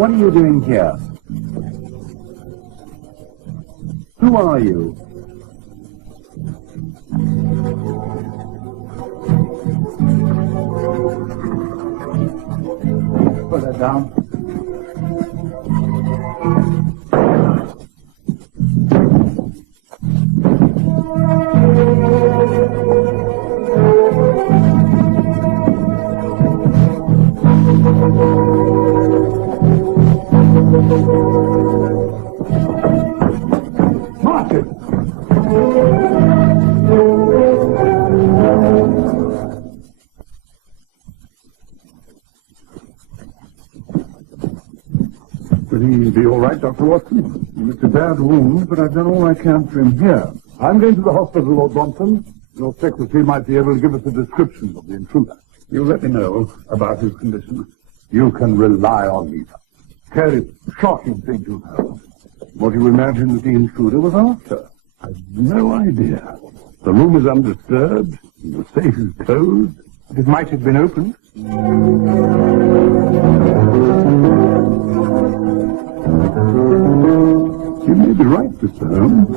What are you doing here? Who are you? Put that down. Will he be all right, Dr. Watson? It's a bad wound, but I've done all I can for him here. I'm going to the hospital, Lord Bronson. Your secretary might be able to give us a description of the intruder. You let me know about his condition. You can rely on me. Very shocking thing to know. What do you imagine that the intruder was after? I've no idea. The room is undisturbed, and the safe is closed. It might have been opened. You may be right, Mr. Holmes.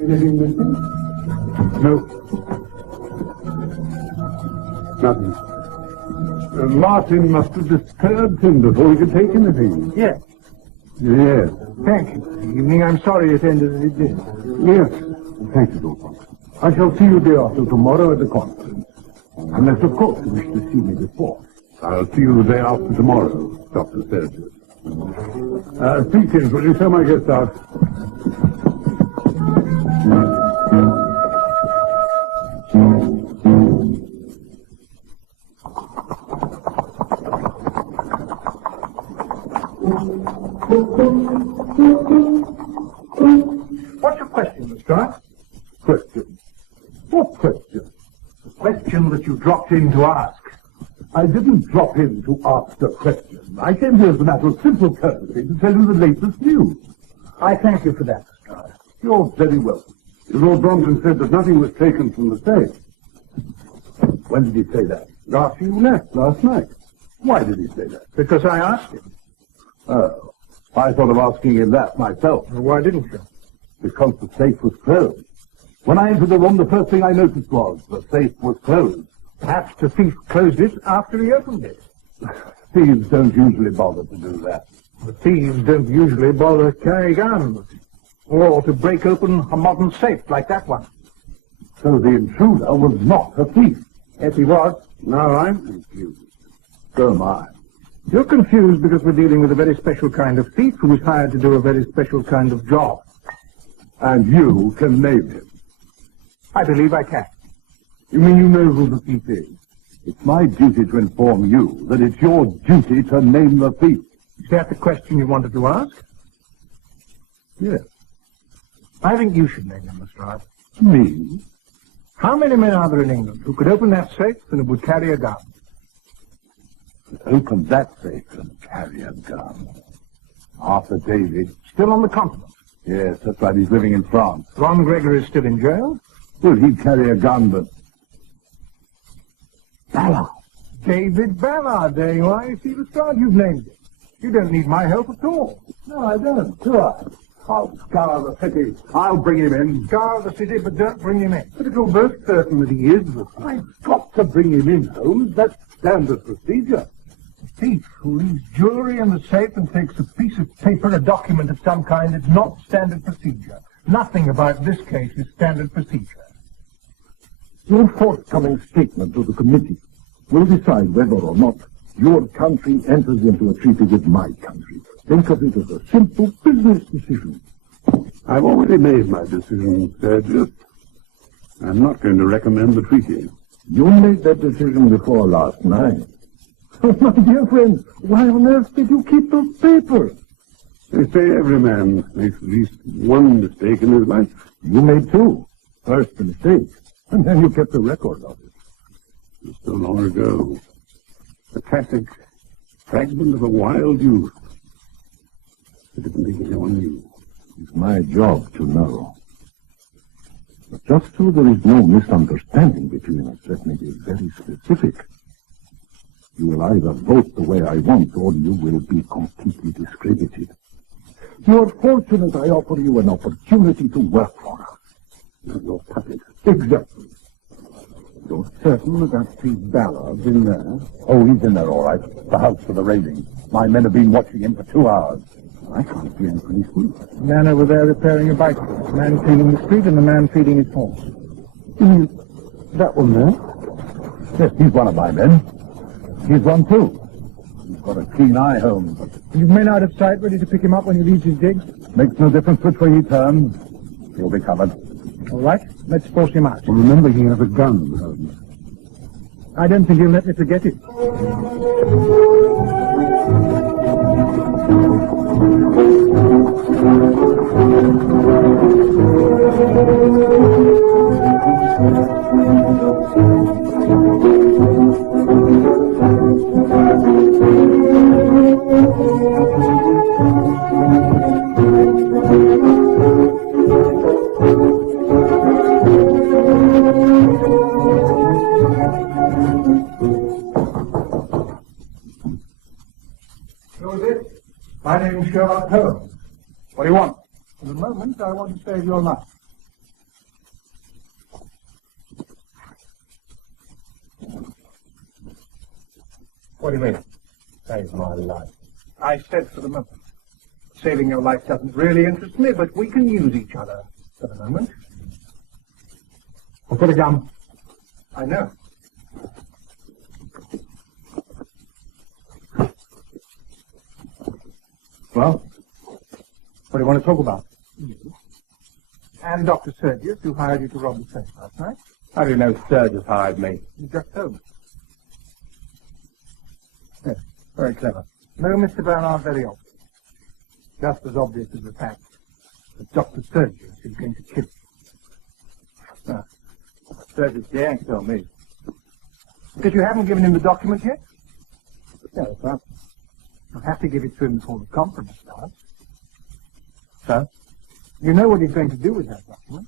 Anything missing? No. Nothing. Martin must have disturbed him before he could take anything. Yes. Yes. Thank you. Evening. I'm sorry it ended as it did. Yes. Thank you, Lord Bronson. I shall see you day after tomorrow at the conference. Unless, of course, you wish to see me before. I'll see you the day after tomorrow, Dr. Sergius. Speakers, will you show my guest out? What's your question, Mr. Hart? Question? What question? The question that you dropped in to ask. I didn't drop in to ask a question. I came here as a matter of simple courtesy to tell you the latest news. I thank you for that, Mr. Hart. You're very welcome. Lord Bronson said that nothing was taken from the safe. When did he say that? After you left last night. Why did he say that? Because I asked him. Oh, I thought of asking him that myself. Well, why didn't you? Because the safe was closed. When I entered the room, the first thing I noticed was the safe was closed. Perhaps the thief closed it after he opened it. Thieves don't usually bother to do that. The thieves don't usually bother to carry guns or to break open a modern safe like that one. So the intruder was not a thief. Yes, he was. Now I'm confused. So am I. You're confused because we're dealing with a very special kind of thief who was hired to do a very special kind of job. And you can name him. I believe I can. You mean you know who the thief is? It's my duty to inform you that it's your duty to name the thief. Is that the question you wanted to ask? Yes. I think you should name him, Lestrade. Me? How many men are there in England who could open that safe and who would carry a gun? Open that safe and carry a gun. Arthur David. Still on the continent. Yes, that's right. He's living in France. Ron Gregory is still in jail. Well, he'd carry a gun, but... Ballard. David Ballard, there you are. You see, Lestrade, you've named it. You don't need my help at all. No, I don't, do I? I'll scour the city. I'll bring him in. Scour the city, but don't bring him in. But if you're most certain that he is, I've got to bring him in, Holmes. That's standard procedure. A thief who leaves jewelry in the safe and takes a piece of paper, a document of some kind, is not standard procedure. Nothing about this case is standard procedure. Your forthcoming statement to the committee will decide whether or not your country enters into a treaty with my country. Think of it as a simple business decision. I've already made my decision, Sergius. I'm not going to recommend the treaty. You made that decision before last night. My dear friend, why on earth did you keep those papers? They say every man makes at least one mistake in his life. You made two. First the mistake, and then you kept a record of it. It was so long ago. A classic fragment of a wild youth. I didn't think anyone knew. It's my job to know. But just so there is no misunderstanding between us, let me be very specific. You will either vote the way I want, or you will be completely discredited. You are fortunate I offer you an opportunity to work for us. Not your puppet. Exactly. You're certain that Steve Ballard's in there? Oh, he's in there all right. The house for the raiding. My men have been watching him for 2 hours. I can't see any policeman. The man over there repairing a bicycle. The man cleaning the street and the man feeding his horse. That one there? Yes, he's one of my men. He's one too. He's got a keen eye, Holmes. You've men out of sight ready to pick him up when he leaves his digs? Makes no difference which way he turns. He'll be covered. All right, let's force him out. Well, remember, he has a gun, Holmes. I don't think he'll let me forget it. Who is it? My name is Sherlock Holmes. What do you want? For the moment, I want to save your life. What do you mean? Save my life. I said for the moment. Saving your life doesn't really interest me, but we can use each other for the moment. I've got a gun. I know. Well, what do you want to talk about? You. And Dr. Sergius, who hired you to rob the safe last night. How do you know Sergius hired me? You just told me. Yes, very clever. No, Mr. Bernard, very obvious. Just as obvious as the fact that Dr. Sergius is going to kill you. Ah, Sergius daren't tell me. Because you haven't given him the document yet? Yeah, that's right. You'll have to give it to him before the conference starts. So? You know what he's going to do with that document?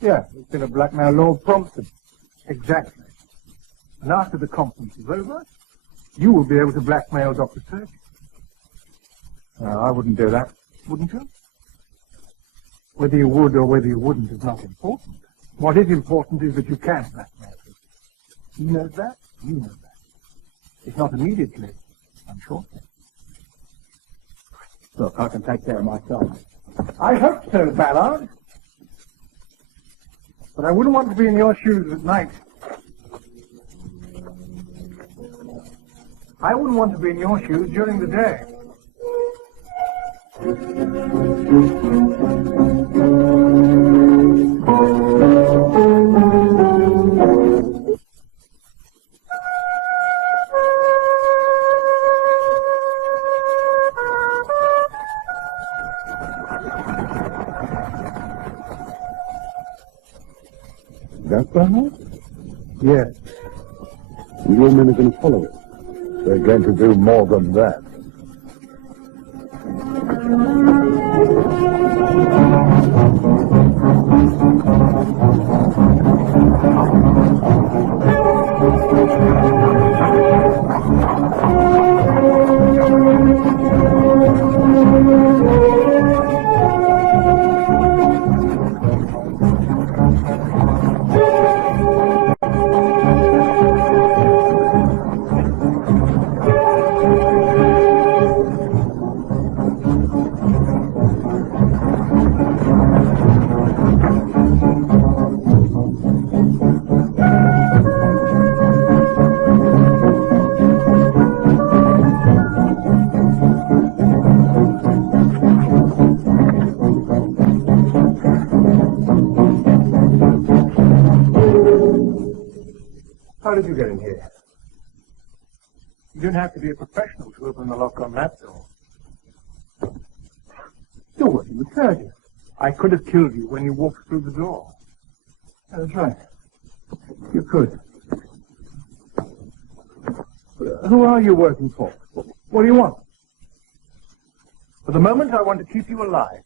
Yeah, he's going to blackmail Lord Prompton. Exactly. And after the conference is over, you will be able to blackmail Dr. Sergius. No, I wouldn't do that. Wouldn't you? Whether you would or whether you wouldn't is not important. What is important is that you can blackmail him. He knows that, you know that. If not immediately, I'm sure. Look, I can take care of myself. I hope so, Ballard. But I wouldn't want to be in your shoes at night. I wouldn't want to be in your shoes during the day. That Bernard? Yes. And your men are going to follow it. They're going to do more than that. How did you get in here? You didn't have to be a professional to open the lock on that door. You're working with surgeons. I could have killed you when you walked through the door. That's right. You could. Who are you working for? What do you want? For the moment, I want to keep you alive.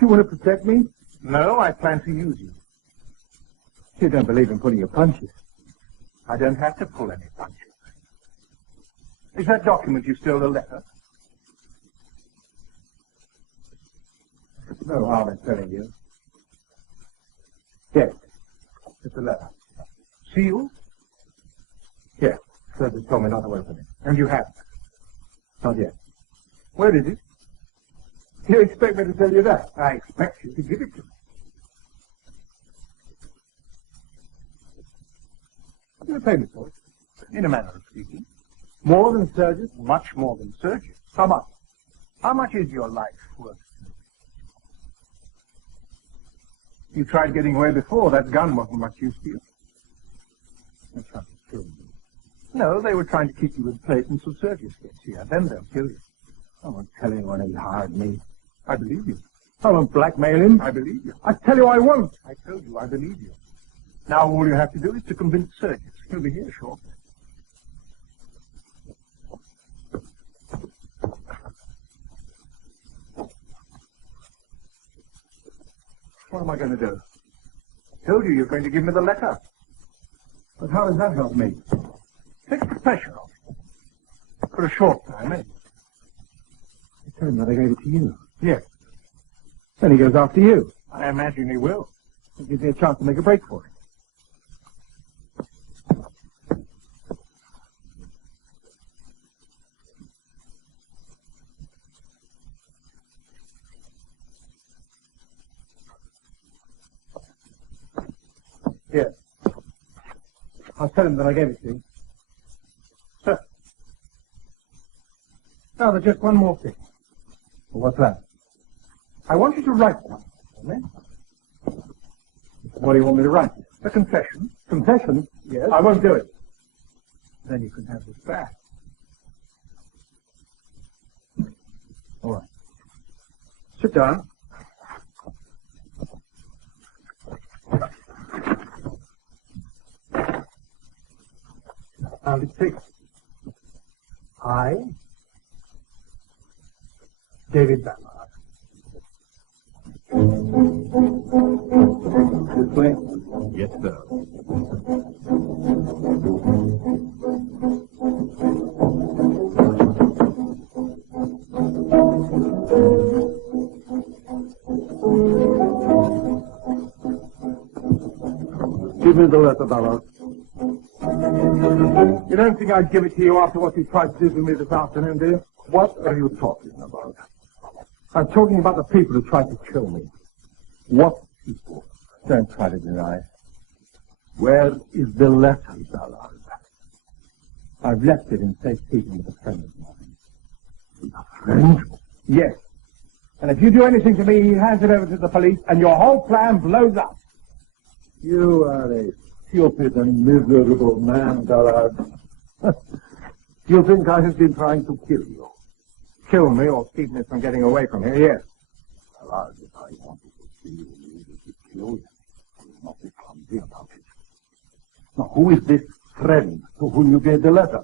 You want to protect me? No, I plan to use you. You don't believe in pulling your punches. I don't have to pull any punches. Is that document you stole a letter? No harm in telling you. Yes, it's a letter. Sealed? Yes, sir, just told me not to open it. And you haven't? Not yet. Where is it? You expect me to tell you that? I expect you to give it to me. You pay me for it, in a manner of speaking. More than surgeons? Much more than surgeons. How much? How much is your life worth? You tried getting away before. That gun wasn't much use to you. They're trying to kill you. No, they were trying to keep you in place until Sergius gets here. Then they'll kill you. I won't tell anyone he hired me. I believe you. I won't blackmail him. I believe you. I tell you I won't. I told you I believe you. Now all you have to do is to convince Sergius. He'll be here shortly. What am I going to do? I told you you're going to give me the letter. But how does that help me? Take the pressure off. For a short time, eh? I tell him that I gave it to you. Yes. Then he goes after you. I imagine he will. It gives me a chance to make a break for it. Yes. I'll tell him that I gave it to you. Sir. Now, there's just one more thing. Well, what's that? I want you to write something. What do you want me to write? A confession. Confession? Yes. I won't do it. Then you can have this back. All right. Sit down. Now, let's take I, David Ballard. This way? Yes, sir. Give me the letter, Ballard. You don't think I'd give it to you after what you tried to do to me this afternoon, do you? What are you talking about? I'm talking about the people who tried to kill me. What people? Don't try to deny it. Where is the letter, Ballard? I've left it in safekeeping with a friend of mine. A friend? Yes. And if you do anything to me, he hands it over to the police, and your whole plan blows up. You are a stupid and miserable man, Ballard. You think I have been trying to kill you? Kill me or keep me from getting away from here, yes. Ballard, if I wanted to kill you, I needed to kill you. Not to Now, who is this friend to whom you gave the letter?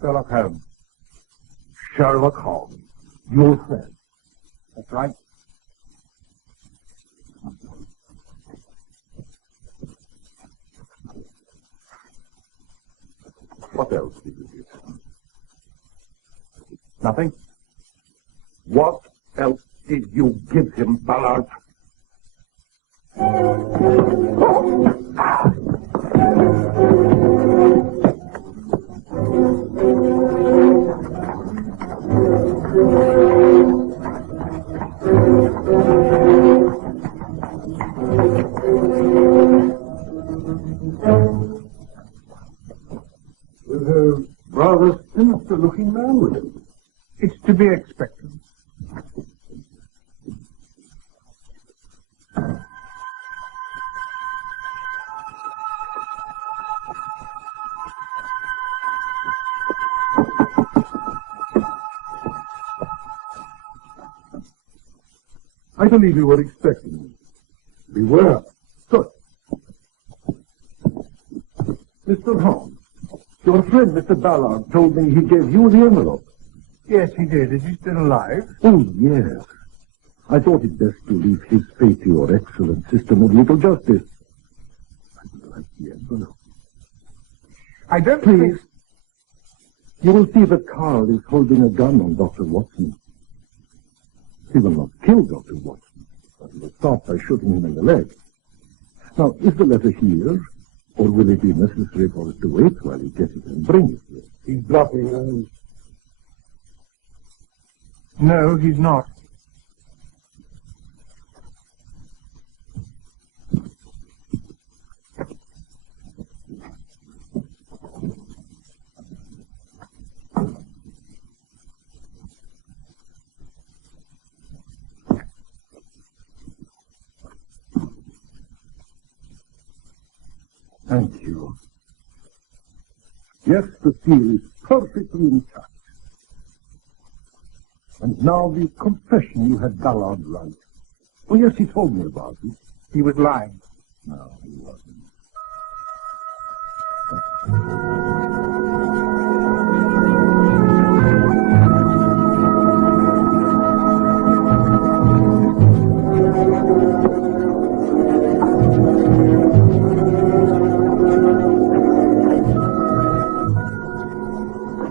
Sherlock Holmes. Sherlock Holmes. Your friend. That's right. What else did you give him? Nothing. What else did you give him, Ballard? There's a rather sinister-looking man with him. It's to be expected. I believe you were expecting me. We were. Good. Mr. Holmes, your friend, Mr. Ballard, told me he gave you the envelope. Yes, he did. Is he still alive? Oh, yes. I thought it best to leave his fate to your excellent system of legal justice. I would like the envelope. I don't Please. think... You will see that Carl is holding a gun on Dr. Watson. He will not kill Dr. Watson, but he will start by shooting him in the leg. Now, is the letter here, or will it be necessary for us to wait while he gets it and bring it here? He's bluffing. No, he's not. Thank you. Yes, the seal is perfectly intact. And now the confession you had Ballard write. Oh, yes, he told me about it. He was lying. No, he wasn't.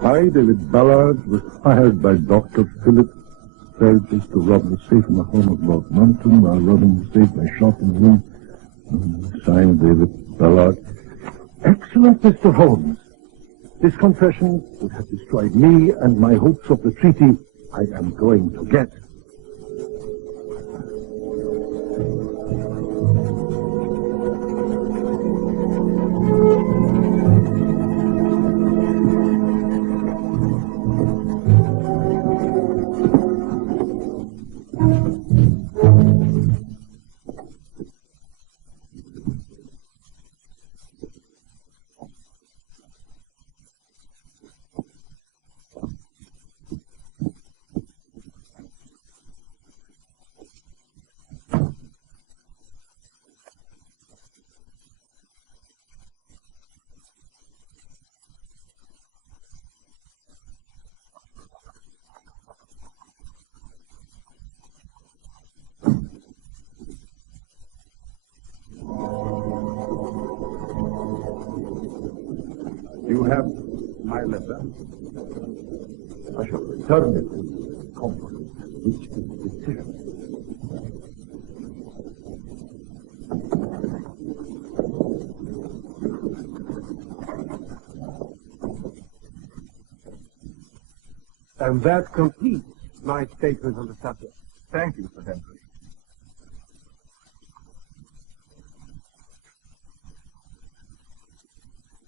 I, David Ballard, was hired by Dr. Philip Sturgis to rob the safe in the home of Lord Munson. While robbing the safe, I shot in the room. Signed, David Ballard. Excellent, Mr. Holmes. This confession would have destroyed me and my hopes of the treaty I am going to get. You have my letter. I shall return it in confidence, which is the decision. And that completes my statement on the subject. Thank you, Sir Henry.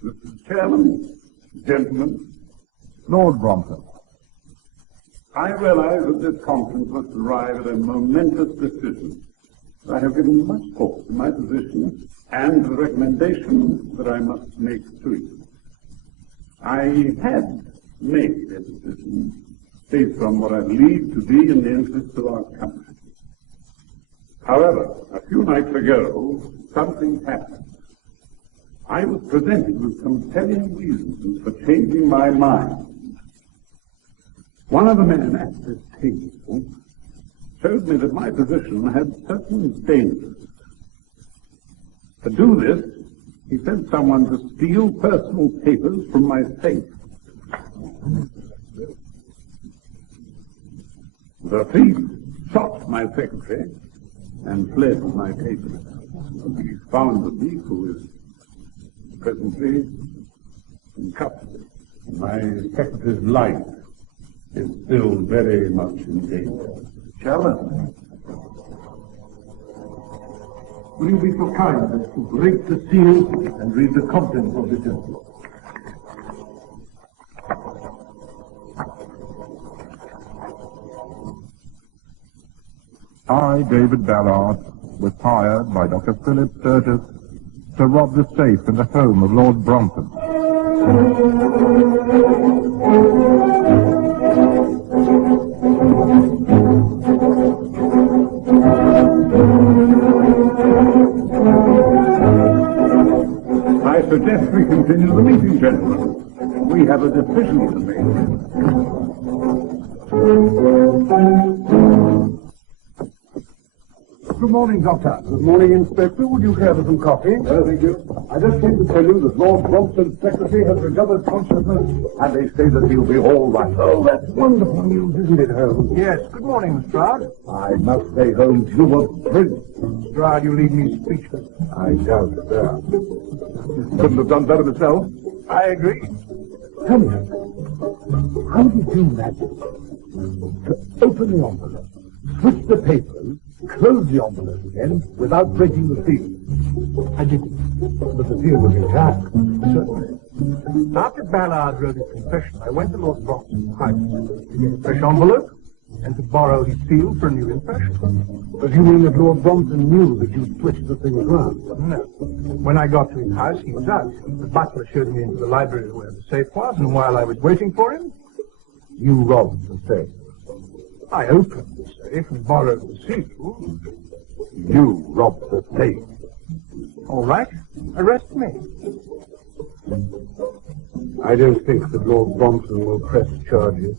Mr. Chairman, gentlemen, Lord Brompton. I realize that this conference must arrive at a momentous decision. I have given much thought to my position and the recommendations that I must make to you. I had made a decision based on what I believe to be in the interests of our country. However, a few nights ago, something happened. I was presented with compelling reasons for changing my mind. One of the men at this table showed me that my position had certain dangers. To do this, he sent someone to steal personal papers from my safe. The thief shot my secretary and fled with my papers. He found the thief, who is presently in custody. My secretary's life is still very much in danger. Sherlock, will you be so kind as to break the seal and read the contents of this envelope? I, David Ballard, was hired by Dr. Philip Sturgis to rob the safe in the home of Lord Brompton. I suggest we continue the meeting, gentlemen. We have a decision to make. Good morning, Doctor. Good morning, Inspector. Would you care for some coffee? Thank you. I just came to tell you that Lord Brompton's secretary has recovered consciousness, and they say that he'll be all right. Oh, that's wonderful news, isn't it, Holmes? Yes. Good morning, Miss Stroud. I must say, Holmes, you were brilliant. Stroud, you leave me speechless. I doubt it, sir. Couldn't have done better myself. I agree. Tell me, how did you manage to open the envelope, switch the papers, close the envelope again without breaking the seal? I didn't. But the seal was intact. Certainly. After Ballard wrote his confession, I went to Lord Brompton's house to get a fresh envelope and to borrow his seal for a new impression. But you mean that Lord Brompton knew that you switched the thing around? No. When I got to his house, he was out. The butler showed me into the library where the safe was, and while I was waiting for him, You robbed the safe. I opened the safe and borrowed the seal. You robbed the safe. All right. Arrest me. I don't think that Lord Brompton will press charges.